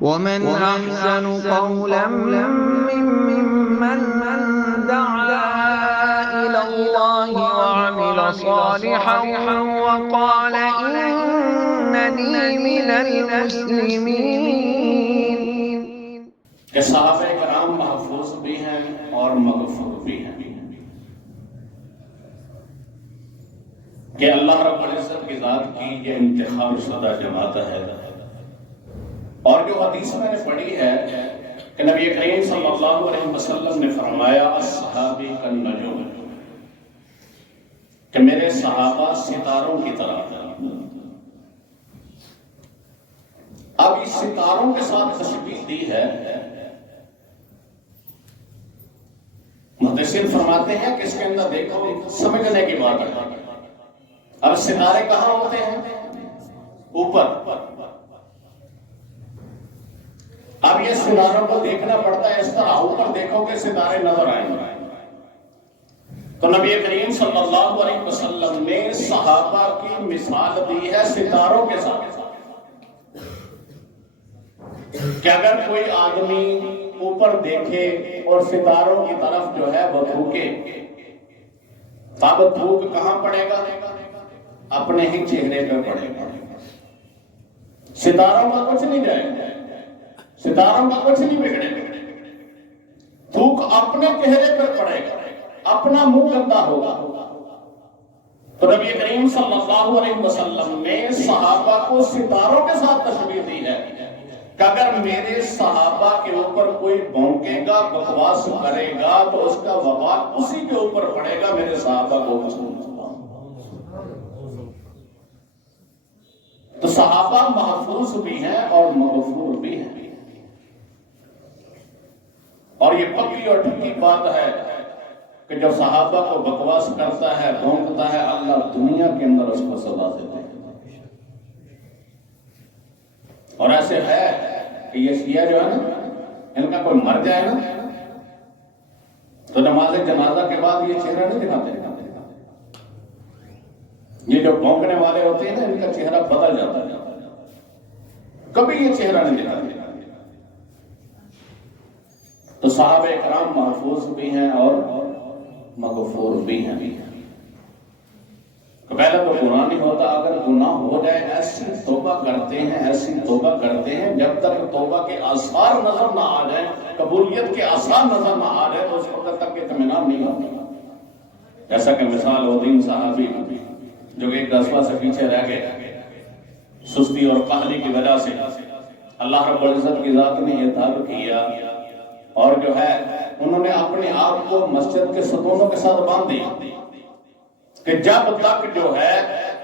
ومن أحسن قولا ممن دعا إلى الله وعمل صالحا وقال إنني من المسلمين. کہ صحابہ کرام محفوظ بھی ہیں اور مغفور بھی ہیں، کہ اللہ رب العزت کی ذات کی یہ انتخاب شدہ جماعت ہے. اور جو حدیث میں نے پڑھی ہے کہ نبی کریم صلی اللہ علیہ وسلم نے فرمایا الصحابی کالنجوم، کہ میرے صحابہ ستاروں کی طرح ہیں. اب اس ستاروں کے ساتھ تشبیہ دی ہے. محدثین فرماتے ہیں کہ اس کے اندر دیکھو سمجھنے کی بات ہے. اب ستارے کہاں ہوتے ہیں؟ اوپر. اب یہ ستاروں کو دیکھنا پڑتا ہے اس طرح، اوپر دیکھو کہ ستارے نظر آئیں گے. تو نبی کریم صلی اللہ علیہ وسلم نے صحابہ کی مثال دی ہے ستاروں کے ساتھ، کہ اگر کوئی آدمی اوپر دیکھے اور ستاروں کی طرف جو ہے وہ تھوکے، اب تھوک کہاں پڑے گا؟ اپنے ہی چہرے پہ پڑے گا. ستاروں کا کچھ نہیں جائے گا، ستاروں کا کچھ نہیں بگڑے گا. تھوک اپنے چہرے پر پڑے گا، اپنا منہ گندا ہوگا. تو نبی کریم صلی اللہ علیہ وسلم نے صحابہ کو ستاروں کے ساتھ تشبیہ دی ہے کہ اگر میرے صحابہ کے اوپر کوئی بھونکے گا، بکواس کرے گا، تو اس کا وبال اسی کے اوپر پڑے گا. میرے صحابہ کو تو صحابہ محفوظ بھی ہیں اور مغفور بھی ہیں. اور یہ پکی اور ٹھیک بات ہے کہ جب صحابہ کو بکواس کرتا ہے، بھونکتا ہے، اللہ دنیا کے اندر اس کو سزا دیتے ہیں. اور ایسے ہے کہ یہ شیعہ جو ہے نا، ان کا کوئی مر جائے نا تو نماز جنازہ کے بعد یہ چہرہ نہیں دکھاتے. یہ جو بھونکنے والے ہوتے ہیں نا، ان کا چہرہ بدل جاتا ہے، کبھی یہ چہرہ نہیں دکھاتے. تو صحابہ کرام محفوظ بھی ہیں اور مغفور بھی ہیں. پہلے تو گناہ نہیں ہوتا. اگر گناہ ہو جائے ایسی توبہ کرتے ہیں، ایسی توبہ کرتے ہیں، جب تک توبہ کے آثار نظر نہ آ جائیں، قبولیت کے آثار نظر نہ آ جائے، تو اس وقت تک اطمینان نہیں ہوتا. جیسا کہ مثال وہ تین صحابی جو کہ ایک رسوا سے پیچھے رہ گئے، سستی اور قہری کی وجہ سے. اللہ رب العزت کی ذات نے یہ طلب کیا اور جو ہے انہوں نے اپنے آپ کو مسجد کے ستونوں کے ساتھ باندھ دیا کہ جب تک جو ہے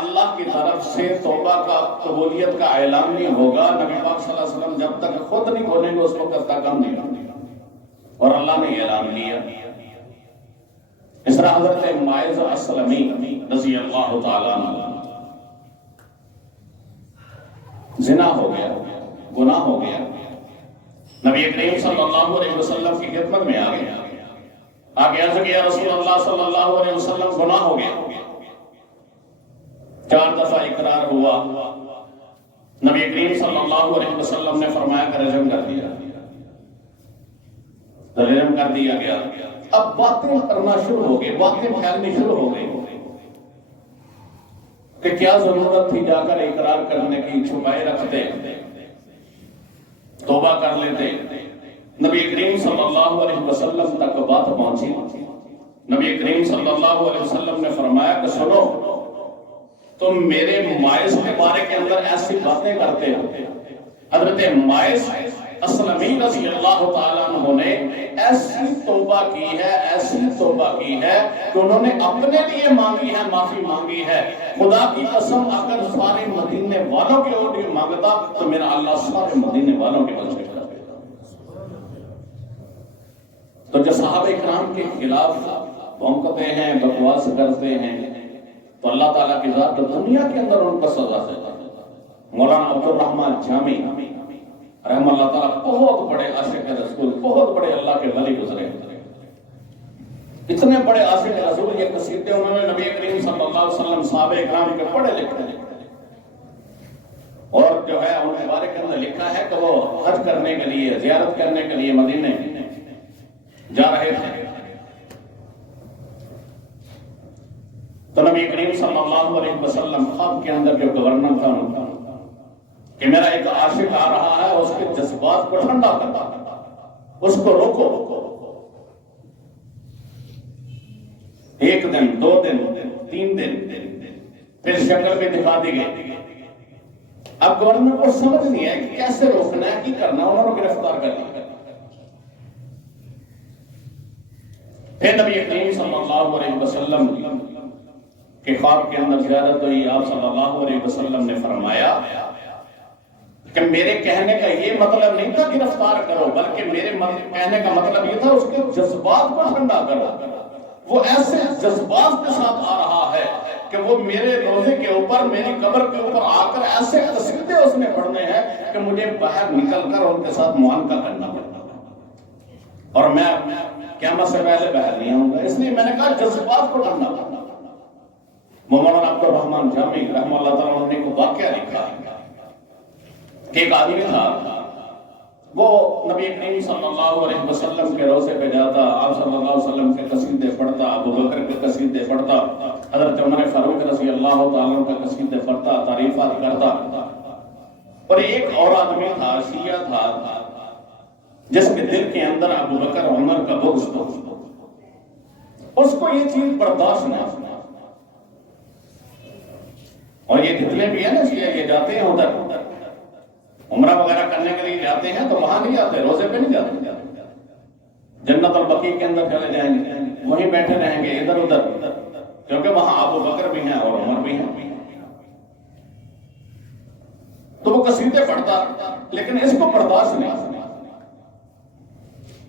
اللہ کی طرف سے توبہ کا قبولیت کا اعلان نہیں ہوگا، نبی پاک صلی اللہ علیہ وسلم جب تک خود نہیں کھولیں گے، اس وقت تک ہم نہیں ہوگا. اور اللہ نے اعلان کیا. اس طرح حضرت ماعز اسلمی رضی اللہ تعالیٰ عنہ زنا ہو گیا، گناہ ہو گیا. نبی کریم صلی اللہ علیہ وسلم کی خدمت میں آ گیا. آگے عرض کیا رسول اللہ صلی اللہ علیہ وسلم گناہ ہو گیا. 4 دفعہ اقرار ہوا. نبی کریم صلی اللہ علیہ وسلم نے فرمایا کہ رجم کر دیا. رجم کر دیا گیا. اب باتیں کرنا شروع ہو گئی، باتیں پھیلنی شروع ہو گئی کہ کیا ضرورت تھی جا کر اقرار کرنے کی، چھپائے رکھتے، توبہ کر لیتے. نبی کریم صلی اللہ علیہ وسلم تک بات پہنچی. نبی کریم صلی اللہ علیہ وسلم نے فرمایا کہ سنو، تم میرے ماعز کے بارے کے اندر ایسی باتیں کرتے ہو. حضرت ماعز اسلمی رضی اللہ تعالیٰ عنہ نے ایسی توبہ کی ہے، ایسی توبہ کی ہے کہ انہوں نے اپنے لیے مانگی ہے، معافی مانگی ہے. خدا کی قسم اگر سارے مدینے والوں کے لیے مانگتا تو میرا اللہ سارے مدینے والوں کے بچے کرتا. تو جو صحابہ کرام کے خلاف بھونکتے ہیں، بکواس کرتے ہیں، تو اللہ تعالیٰ کی ذات دنیا کے اندر ان کو سزا دیتا ہے. مولانا عبد الرحمن جامی رحم اللہ تعالیٰ بہت بڑے عاشق رسول، بہت بڑے اللہ کے ولی گزرے. اتنے بڑے عاشق رسول، یہ قصیدے انہوں نے نبی کریم صلی اللہ علیہ وسلم صحابہ کرام کے پڑھے لکھے. اور جو ہے ان کے بارے کے اندر لکھا ہے کہ وہ حج کرنے کے لیے، زیارت کرنے کے لیے مدینے جا رہے تھے، تو نبی کریم صلی اللہ علیہ وسلم خواب کے اندر جو گورنر تھا ان کا کہ میرا ایک عاشق آ رہا ہے، اس کے جذبات کو ٹھنڈا کرنا، اس کو روکو۔ ایک دن، 2 دن، 3 دن، پھر شکل بھی دکھا دی گئی۔ اب گورنر کو سمجھ نہیں ہے کہ کیسے روکنا ہے، کی کرنا، انہوں نے گرفتار کر لیا۔ پھر نبی کریم صلی اللہ علیہ وسلم کے خواب کے اندر زیارت ہوئی۔ آپ صلی اللہ علیہ وسلم نے فرمایا کہ میرے کہنے کا یہ مطلب نہیں تھا گرفتار کرو، بلکہ میرے کہنے کا مطلب یہ تھا اس کے جذبات کو ٹھنڈا کرو۔ وہ ایسے جذبات کے ساتھ آ رہا ہے کہ وہ میرے روزے کے اوپر، میری قبر کے اوپر آ کر ایسے قصیدے اس نے پڑھنے ہیں کہ مجھے باہر نکل کر ان کے ساتھ معانقہ کرنا پڑتا ہے، اور میں قیامت سے پہلے باہر نہیں آؤں گا۔ اس لیے میں نے کہا جذبات کو ٹھنڈا کرنا۔ مولانا عبد الرحمن جامی رحمہ اللہ تعالیٰ نے ایک واقعہ لکھا ہے کہ ایک آدمی تھا، وہ نبی کریم صلی اللہ علیہ وسلم کے روضے پہ جاتا، آپ صلی اللہ علیہ وسلم کے قصیدے پڑھتا، ابو بکر کے قصیدے پڑھتا، حضرت عمر فاروق رضی اللہ تعالیٰ عنہ کے قصیدے پڑھتا، تعریفات کرتا۔ اور ایک اور آدمی تھا، شیعہ تھا، جس کے دل کے اندر ابو بکر عمر کا بغض تھا، اس کو یہ چیز برداشت نہ۔ اور یہ جتنے بھی ہیں نا شیعہ، یہ جاتے ہیں ادھر عمرہ وغیرہ کرنے کے لیے جاتے ہیں، تو وہاں نہیں جاتے، روزے پہ نہیں جاتے، جنت البقیع کے اندر چلے جائیں گے، وہیں بیٹھے رہیں گے ادھر ادھر، کیونکہ وہاں ابو بکر بھی ہیں اور عمر بھی ہیں۔ تو وہ قصیدے پڑھتا، لیکن اس کو برداشت نہیں۔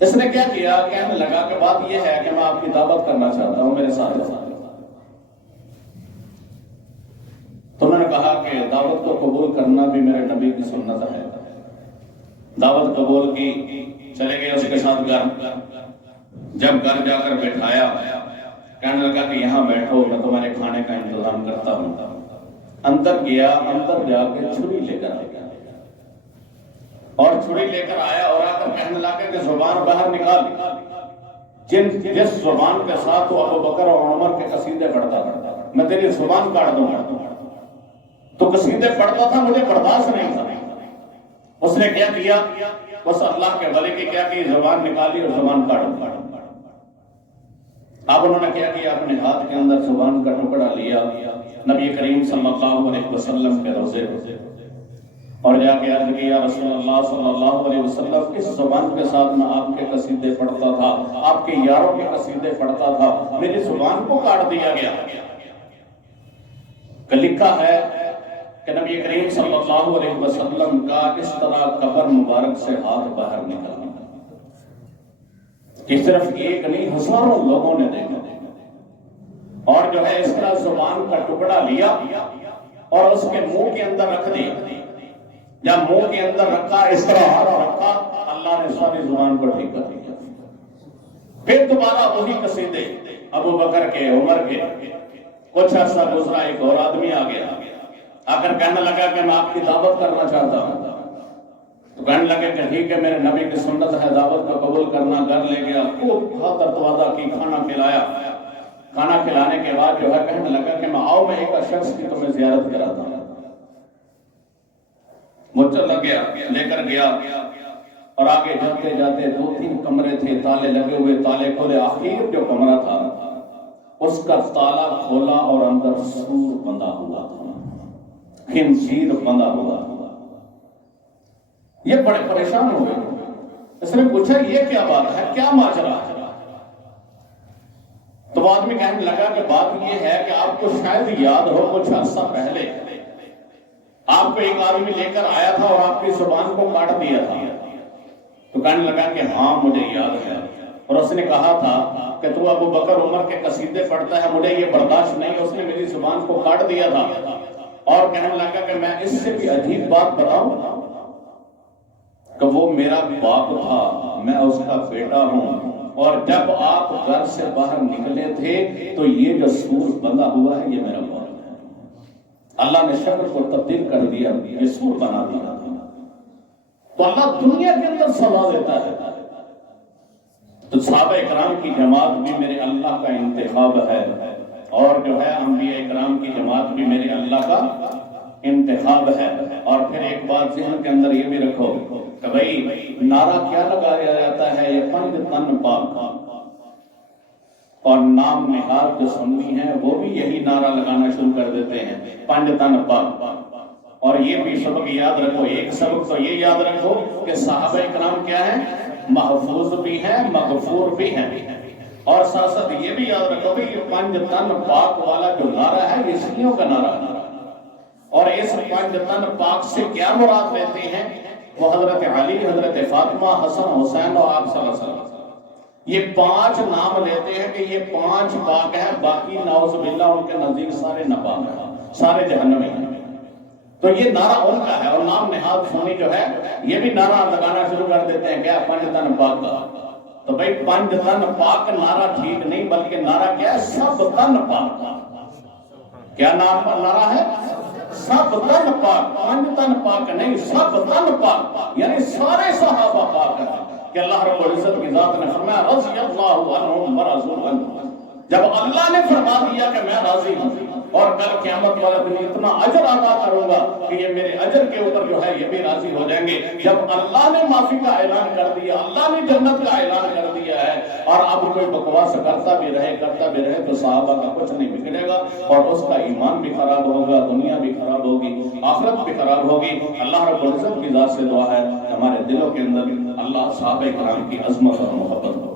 اس نے کیا کیا، کہنے لگا کہ بات یہ ہے کہ میں آپ کی دعوت کرنا چاہتا ہوں، میرے ساتھ جاؤ۔ تو انہوں نے کہا کہ دعوت کو قبول کرنا بھی میرے نبی کی سنت ہے۔ دعوت قبول کی، چلے گئے اس کے ساتھ گھر۔ جب گھر جا کر بیٹھایا، کہنے لگا کہ یہاں بیٹھو، میں تمہارے کھانے کا انتظام کرتا ہوں۔ اندر گیا، اندر جا کے چھری لے کر آیا، اور چھری لے کر آیا اور آ کر کہنے لگا کہ زبان باہر نکال، جس زبان کے ساتھ وہ ابو بکر اور عمر کے قصیدے پڑھتا میں تیری زبان کاٹ دوں گا۔ تو قصیدے پڑھتا تھا، مجھے برداشت نہیں تھا۔ اس نے کیا کیا، بس اللہ کے ولی کی کیا کی، زبان نکالی اور زبان کاٹ۔ اب انہوں نے کیا کیا، اپنے ہاتھ کے اندر زبان کا ٹکڑا لیا، نبی کریم صلی اللہ علیہ وسلم کے روضے اور جا کے عرض کیا، رسول اللہ صلی اللہ علیہ وسلم، اس زبان کے ساتھ میں آپ کے قصیدے پڑھتا تھا، آپ کے یاروں کے قصیدے پڑھتا تھا، میری زبان کو کاٹ دیا گیا۔ کہ لکھا ہے کہ نبی کریم صلی اللہ علیہ وسلم کا اس طرح قبر مبارک سے ہاتھ باہر نکلا کہ صرف ایک نہیں، ہزاروں لوگوں نے دیکھا، اور جو ہے اس طرح زبان کا ٹکڑا لیا اور اس کے منہ کے اندر رکھ دیا۔ جب منہ کے اندر رکھا، اس طرح ہاتھ رکھا، اللہ نے ساری زبان کو ٹھیک کر دیا۔ پھر دوبارہ وہی قصیدے ابو بکر کے، عمر کے۔ کچھ عرصہ گزرا، ایک اور آدمی آ گیا، آ کر کہنے لگا کہ میں آپ کی دعوت کرنا چاہتا ہوں۔ تو کہنے لگے کہ ٹھیک ہے، میرے نبی کی سنت ہے دعوت کو قبول کرنا۔ گھر لے گیا، خوب خاطر توازہ کی، کھانا کھلایا۔ کھانا کھلانے کے بعد جو ہے کہنے لگا کہ میں آؤ، میں ایک شخص کی تمہیں زیارت کراتا ہوں۔ وہ چلا گیا، لے کر گیا، اور آگے جاتے جاتے 2-3 کمرے تھے، تالے لگے ہوئے، تالے کھولے۔ آخر جو کمرہ تھا اس کا تالا کھولا اور اندر سور بندھا ہوا تھا، خنزیر بندھا ہوا تھا۔ یہ بڑے پریشان ہو گئے۔ اس نے پوچھا یہ کیا بات ہے، کیا ماجرا ہے؟ تو وہ آدمی کہنے لگا کہ بات یہ ہے کہ آپ کو شاید یاد ہو، کچھ عرصہ پہلے آپ کو ایک آدمی لے کر آیا تھا اور آپ کی زبان کو کاٹ دیا تھا۔ تو کہنے لگا کہ ہاں مجھے یاد ہے، اور اس نے کہا تھا کہ تو ابو بکر عمر کے قصیدے پڑھتا ہے، مجھے یہ برداشت نہیں، اس نے میری زبان کو کاٹ دیا تھا۔ اور کہنے لگا کہ میں اس سے بھی عجیب بات بتاؤں کہ وہ میرا باپ تھا، میں اس کا بیٹا ہوں، اور جب آپ گھر سے باہر نکلے تھے تو یہ جو سور بندھا ہوا ہے یہ میرا باپ ہے۔ اللہ نے شکل کو تبدیل کر دیا، یہ سور بنا دیا. تو اللہ دنیا کے اندر سزا دیتا ہے. تو صحابہ کرام کی جماعت بھی میرے اللہ کا انتخاب ہے، اور جو ہے انبیاء کرام کی جماعت بھی میرے اللہ کا انتخاب ہے. اور پھر ایک بات ذہن کے اندر یہ بھی رکھو کہ بھئی نعرہ کیا لگایا جاتا ہے، یہ پنج تن پاک، اور نام نہاد جو سنی ہے وہ بھی یہی نعرہ لگانا شروع کر دیتے ہیں، پنج تن پاک. اور یہ بھی سبق یاد رکھو، ایک سبق تو یہ یاد رکھو کہ صحابہ کرام کیا ہیں، محفوظ بھی ہیں، مغفور بھی ہیں. اور ساتھ ساتھ یہ بھی یاد رکھو کہ یہ پنج تن پاک والا جو نعرہ ہے یہ شیعوں کا نعرہ ہے. اور اس پنج تن پاک سے کیا مراد لیتے ہیں، وہ حضرت علی، حضرت فاطمہ، حسن، حسین اور آپ صلی اللہ علیہ وسلم، یہ 5 نام لیتے ہیں کہ یہ 5 پاک ہیں، باقی نعوذ باللہ ان کے نزدیک سارے ناپاک ہیں، سارے جہنمی ہیں. تو یہ نعرہ ان کا ہے. اور نام نہاد سنی جو ہے یہ بھی نعرہ لگانا شروع کر دیتے ہیں، کیا پنج تن پاک کا. تو بھائی پنج تن پاک نعرہ ٹھیک نہیں، بلکہ نعرہ کیا ہے، سب تن پاک. کیا نام پر نعرہ ہے، سب تن پاک. پنج تن پاک نہیں، سب تن پاک، یعنی سارے صحابہ پاک ہیں. کہ اللہ رب العزت کی ذات نے فرمایا رضی اللہ عنہم ورضوا عنہ. جب اللہ نے فرما دیا کہ میں راضی ہوں اور کل قیامت والا دن اتنا اجر عطا کروں گا کہ یہ میرے اجر کے اوپر جو ہے یہ بھی راضی ہو جائیں گے. جب اللہ نے معافی کا اعلان کر دیا، اللہ نے جنت کا اعلان کر دیا ہے، اور اب کوئی بکواس کرتا بھی رہے تو صحابہ کا کچھ نہیں بگڑے گا، اور اس کا ایمان بھی خراب ہوگا، دنیا بھی خراب ہوگی، آخرت بھی خراب ہوگی. اللہ رب العزت کی ذات سے دعا ہے ہمارے دلوں کے اندر اللہ صحابہ کرام کی عظمت اور محبت